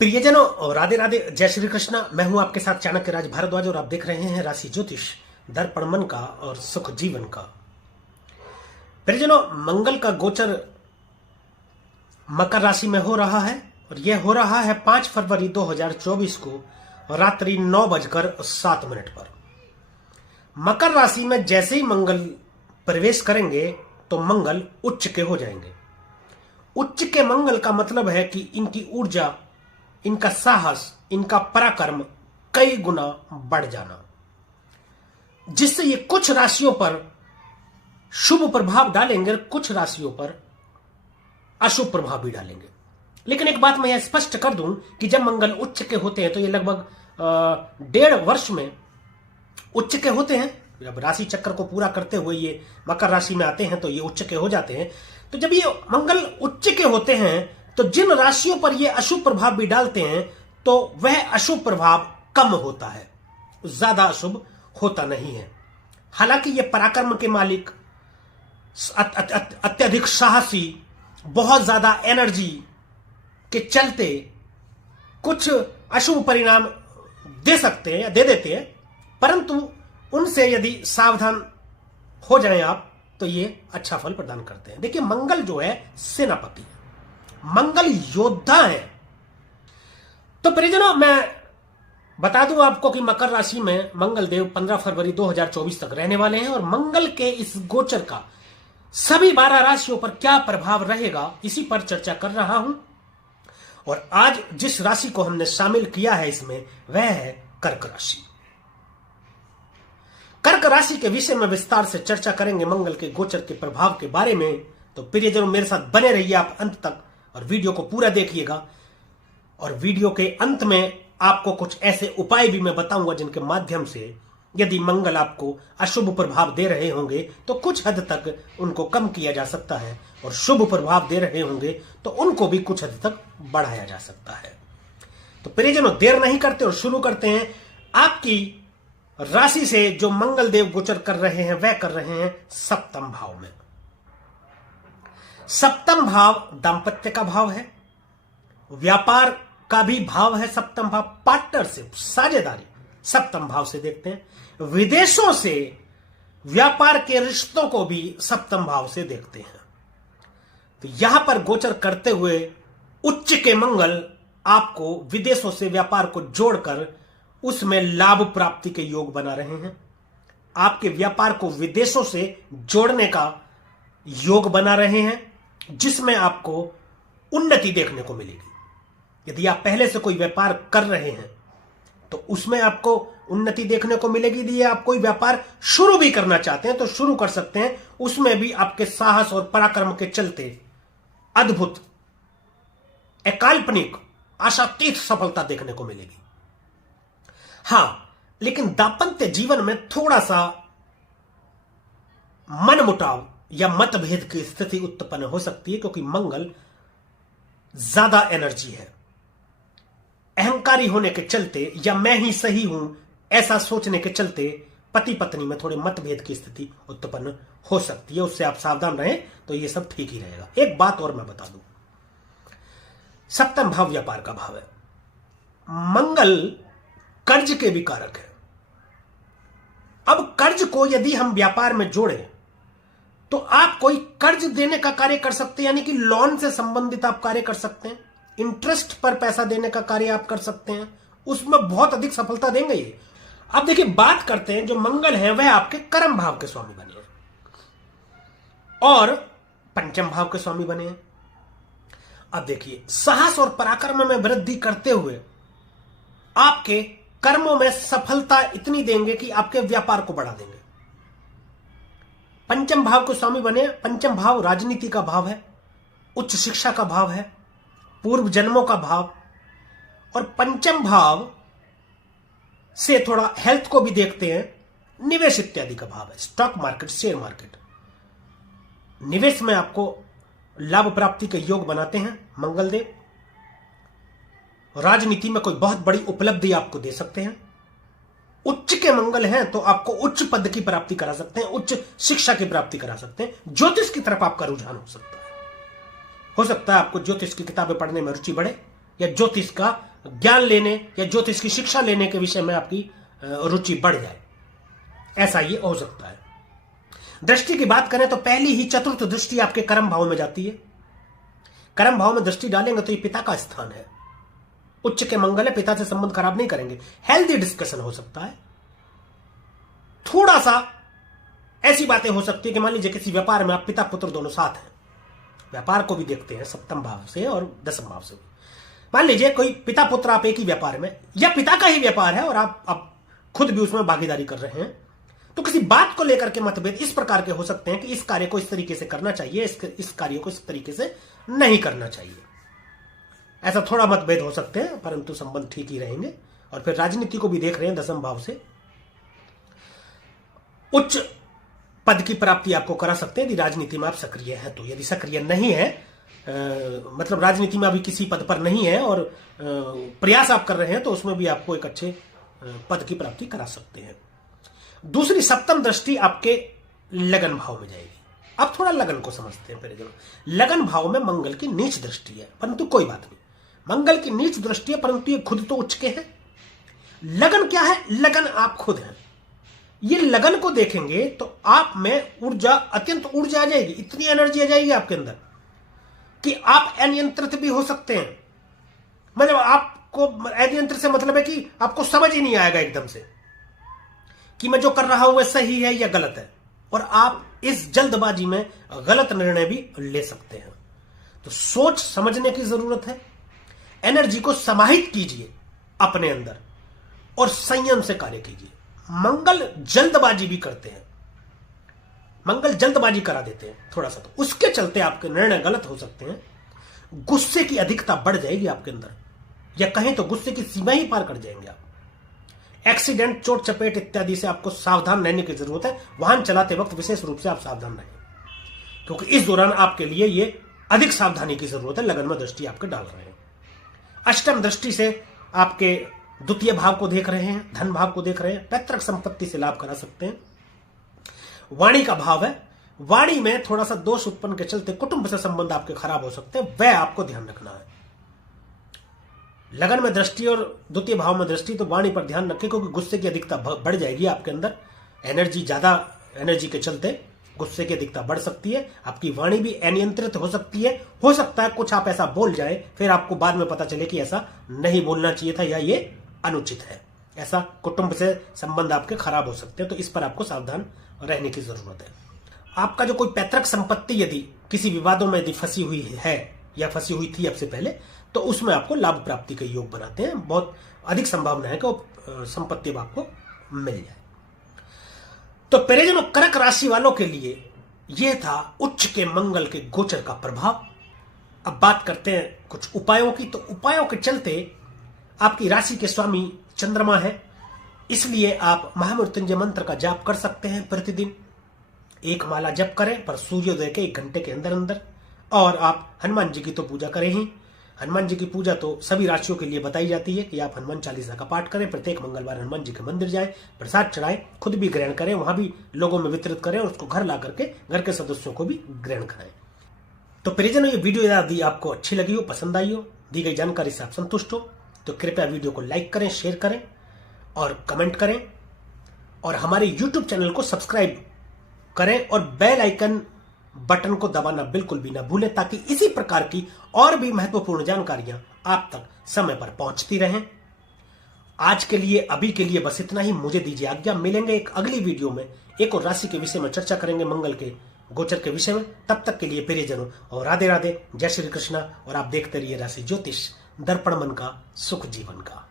प्रियजनों और राधे राधे, जय श्री कृष्णा। मैं हूं आपके साथ चाणक्य राज भारद्वाज और आप देख रहे हैं राशि ज्योतिष, दर्पण मन का और सुख जीवन का। प्रियजनों, मंगल का गोचर मकर राशि में हो रहा है और यह हो रहा है 5 फरवरी 2024 को रात्रि 9:07 पर। मकर राशि में जैसे ही मंगल प्रवेश करेंगे तो मंगल उच्च के हो जाएंगे। उच्च के मंगल का मतलब है कि इनकी ऊर्जा, इनका साहस, इनका पराक्रम कई गुना बढ़ जाना, जिससे ये कुछ राशियों पर शुभ प्रभाव डालेंगे, कुछ राशियों पर अशुभ प्रभाव भी डालेंगे। लेकिन एक बात मैं यह स्पष्ट कर दूं कि जब मंगल उच्च के होते हैं तो ये लगभग 1.5 वर्ष में उच्च के होते हैं। जब राशि चक्र को पूरा करते हुए ये मकर राशि में आते हैं तो ये उच्च के हो जाते हैं। तो जब ये मंगल उच्च के होते हैं तो जिन राशियों पर ये अशुभ प्रभाव भी डालते हैं तो वह अशुभ प्रभाव कम होता है, ज्यादा अशुभ होता नहीं है। हालांकि ये पराक्रम के मालिक, अत्यधिक साहसी, बहुत ज्यादा एनर्जी के चलते कुछ अशुभ परिणाम दे सकते हैं या दे देते हैं, परंतु उनसे यदि सावधान हो जाएं आप तो ये अच्छा फल प्रदान करते हैं। देखिए, मंगल जो है सेनापति है, मंगल योद्धा है। तो परिजनों, मैं बता दूं आपको कि मकर राशि में मंगल देव 15 फरवरी 2024 तक रहने वाले हैं और मंगल के इस गोचर का सभी 12 राशियों पर क्या प्रभाव रहेगा, इसी पर चर्चा कर रहा हूं। और आज जिस राशि को हमने शामिल किया है इसमें, वह है कर्क राशि। कर्क राशि के विषय में विस्तार से चर्चा करेंगे, मंगल के गोचर के प्रभाव के बारे में। तो प्रियजनों, मेरे साथ बने रहिए आप अंत तक और वीडियो को पूरा देखिएगा। और वीडियो के अंत में आपको कुछ ऐसे उपाय भी मैं बताऊंगा जिनके माध्यम से यदि मंगल आपको अशुभ प्रभाव दे रहे होंगे तो कुछ हद तक उनको कम किया जा सकता है, और शुभ प्रभाव दे रहे होंगे तो उनको भी कुछ हद तक बढ़ाया जा सकता है। तो प्रियजनों, देर नहीं करते और शुरू करते हैं। आपकी राशि से जो मंगल देव गोचर कर रहे हैं वह कर रहे हैं सप्तम भाव में। सप्तम भाव दांपत्य का भाव है, व्यापार का भी भाव है। सप्तम भाव पार्टनरशिप, साझेदारी सप्तम भाव से देखते हैं। विदेशों से व्यापार के रिश्तों को भी सप्तम भाव से देखते हैं। तो यहां पर गोचर करते हुए उच्च के मंगल आपको विदेशों से व्यापार को जोड़कर उसमें लाभ प्राप्ति के योग बना रहे हैं। आपके व्यापार को विदेशों से जोड़ने का योग बना रहे हैं, जिसमें आपको उन्नति देखने को मिलेगी। यदि आप पहले से कोई व्यापार कर रहे हैं तो उसमें आपको उन्नति देखने को मिलेगी। यदि आप कोई व्यापार शुरू भी करना चाहते हैं तो शुरू कर सकते हैं, उसमें भी आपके साहस और पराक्रम के चलते अद्भुत, अकाल्पनिक, आशातीत सफलता देखने को मिलेगी। हां, लेकिन दांपत्य जीवन में थोड़ा सा मनमुटाव या मतभेद की स्थिति उत्पन्न हो सकती है, क्योंकि मंगल ज्यादा एनर्जी है। अहंकारी होने के चलते या मैं ही सही हूं ऐसा सोचने के चलते पति पत्नी में थोड़े मतभेद की स्थिति उत्पन्न हो सकती है। उससे आप सावधान रहें तो यह सब ठीक ही रहेगा। एक बात और मैं बता दूं, सप्तम भाव व्यापार का भाव है। मंगल कर्ज के भी कारक है। अब कर्ज को यदि हम व्यापार में जोड़ें तो आप कोई कर्ज देने का कार्य कर सकते हैं, यानी कि लोन से संबंधित आप कार्य कर सकते हैं। इंटरेस्ट पर पैसा देने का कार्य आप कर सकते हैं, उसमें बहुत अधिक सफलता देंगे ये। अब देखिए, बात करते हैं, जो मंगल है वह आपके कर्म भाव के स्वामी बने हैं और पंचम भाव के स्वामी बने हैं। अब देखिए, साहस और पराक्रम में वृद्धि करते हुए आपके कर्मों में सफलता इतनी देंगे कि आपके व्यापार को बढ़ा देंगे। पंचम भाव के स्वामी बने। पंचम भाव राजनीति का भाव है, उच्च शिक्षा का भाव है, पूर्व जन्मों का भाव, और पंचम भाव से थोड़ा हेल्थ को भी देखते हैं। निवेश इत्यादि का भाव है, स्टॉक मार्केट, शेयर मार्केट। निवेश में आपको लाभ प्राप्ति के योग बनाते हैं मंगल देव। राजनीति में कोई बहुत बड़ी उपलब्धि आपको दे सकते हैं। उच्च के मंगल हैं तो आपको उच्च पद की प्राप्ति करा सकते हैं, उच्च शिक्षा की प्राप्ति करा सकते हैं। ज्योतिष की तरफ आपका रुझान हो सकता है आपको ज्योतिष की किताबें पढ़ने में रुचि बढ़े, या ज्योतिष का ज्ञान लेने या ज्योतिष की शिक्षा लेने के विषय में आपकी रुचि बढ़ जाए, ऐसा ये हो सकता है। दृष्टि की बात करें तो पहली ही चतुर्थ दृष्टि आपके कर्म भाव में जाती है। कर्म भाव में दृष्टि डालेंगे तो ये पिता का स्थान है, उच्च के मंगल है, पिता से संबंध खराब नहीं करेंगे, हेल्दी डिस्कशन हो सकता है। थोड़ा सा ऐसी बातें हो सकती है कि मान लीजिए किसी व्यापार में आप पिता पुत्र दोनों साथ हैं, व्यापार को भी देखते हैं सप्तम भाव से और दसम भाव से भी। मान लीजिए कोई पिता पुत्र आप एक ही व्यापार में या पिता का ही व्यापार है और आप खुद भी उसमें भागीदारी कर रहे हैं, तो किसी बात को लेकर के मतभेद इस प्रकार के हो सकते हैं कि इस कार्य को इस तरीके से करना चाहिए, इस कार्य को इस तरीके से नहीं करना चाहिए। ऐसा थोड़ा मतभेद हो सकते हैं, परंतु संबंध ठीक ही रहेंगे। और फिर राजनीति को भी देख रहे हैं दसम भाव से, उच्च पद की प्राप्ति आपको करा सकते हैं यदि राजनीति में आप सक्रिय हैं तो। यदि सक्रिय नहीं है, मतलब राजनीति में अभी किसी पद पर नहीं है और प्रयास आप कर रहे हैं, तो उसमें भी आपको एक अच्छे पद की प्राप्ति करा सकते हैं। दूसरी सप्तम दृष्टि आपके लगन भाव में जाएगी। अब थोड़ा लगन को समझते हैं पहले। लगन भाव में मंगल की नीच दृष्टि है, परंतु कोई बात नहीं, मंगल की नीच दृष्टि है परंतु ये खुद तो उच्च के हैं। लगन क्या है? लगन आप खुद हैं। ये लगन को देखेंगे तो आप में ऊर्जा, अत्यंत ऊर्जा आ जाएगी, इतनी एनर्जी आ जाएगी आपके अंदर कि आप अनियंत्रित भी हो सकते हैं। मतलब आपको अनियंत्रित से मतलब है कि आपको समझ ही नहीं आएगा एकदम से कि मैं जो कर रहा हूं वह सही है या गलत है, और आप इस जल्दबाजी में गलत निर्णय भी ले सकते हैं। तो सोच समझने की जरूरत है। एनर्जी को समाहित कीजिए अपने अंदर और संयम से कार्य कीजिए। मंगल जल्दबाजी भी करते हैं, मंगल जल्दबाजी करा देते हैं थोड़ा सा, तो उसके चलते आपके निर्णय गलत हो सकते हैं। गुस्से की अधिकता बढ़ जाएगी आपके अंदर, या कहें तो गुस्से की सीमा ही पार कर जाएंगे आप। एक्सीडेंट, चोट चपेट इत्यादि से आपको सावधान रहने की जरूरत है। वाहन चलाते वक्त विशेष रूप से आप सावधान रहें, क्योंकि इस दौरान आपके लिए यह अधिक सावधानी की जरूरत है। लगन में दृष्टि आपके डाल रहे हैं। अष्टम दृष्टि से आपके द्वितीय भाव को देख रहे हैं, धन भाव को देख रहे हैं, पैतृक संपत्ति से लाभ करा सकते हैं। वाणी का भाव है, वाणी में थोड़ा सा दोष उत्पन्न के चलते कुटुंब से संबंध आपके खराब हो सकते हैं, वह आपको ध्यान रखना है। लगन में दृष्टि और द्वितीय भाव में दृष्टि, तो वाणी पर ध्यान रखें, क्योंकि गुस्से की अधिकता बढ़ जाएगी आपके अंदर। एनर्जी के चलते गुस्से की अधिकता बढ़ सकती है। आपकी वाणी भी अनियंत्रित हो सकती है। हो सकता है कुछ आप ऐसा बोल जाए, फिर आपको बाद में पता चले कि ऐसा नहीं बोलना चाहिए था या ये अनुचित है। ऐसा कुटुंब से संबंध आपके खराब हो सकते हैं, तो इस पर आपको सावधान रहने की जरूरत है। आपका जो कोई पैतृक संपत्ति यदि किसी विवादों में यदि फंसी हुई है या फंसी हुई थी अब से पहले, तो उसमें आपको लाभ प्राप्ति के योग बनाते हैं। बहुत अधिक संभावना है कि वो संपत्ति आपको मिल जाए। तो परिजनों, कर्क राशि वालों के लिए यह था उच्च के मंगल के गोचर का प्रभाव। अब बात करते हैं कुछ उपायों की। तो उपायों के चलते आपकी राशि के स्वामी चंद्रमा है, इसलिए आप महामृत्युंजय मंत्र का जाप कर सकते हैं प्रतिदिन। एक माला जप करें पर सूर्योदय के 1 घंटे के अंदर अंदर। और आप हनुमान जी की तो पूजा करें ही। हनुमान जी की पूजा तो सभी राशियों के लिए बताई जाती है कि आप हनुमान चालीसा का पाठ करें, प्रत्येक मंगलवार हनुमान जी के मंदिर जाएं, प्रसाद चढ़ाएं, खुद भी ग्रहण करें, वहां भी लोगों में वितरित करें और उसको घर ला करके घर के सदस्यों को भी ग्रहण कराएं। तो परिजनों, ये वीडियो यदि आपको अच्छी लगी हो, पसंद आई हो, दी गई जानकारी से आप संतुष्ट हो, तो कृपया वीडियो को लाइक करें, शेयर करें और कमेंट करें, और हमारे YouTube चैनल को सब्सक्राइब करें और बेल आइकन बटन को दबाना बिल्कुल भी ना भूलें, ताकि इसी प्रकार की और भी महत्वपूर्ण जानकारियां आप तक समय पर पहुंचती रहें। आज के लिए, अभी के लिए बस इतना ही। मुझे दीजिए आज्ञा। मिलेंगे एक अगली वीडियो में, एक और राशि के विषय में चर्चा करेंगे, मंगल के गोचर के विषय में। तब तक के लिए प्रियजनों और राधे राधे, जय श्री कृष्णा। और आप देखते रहिए राशि ज्योतिष, दर्पण मन का, सुख जीवन का।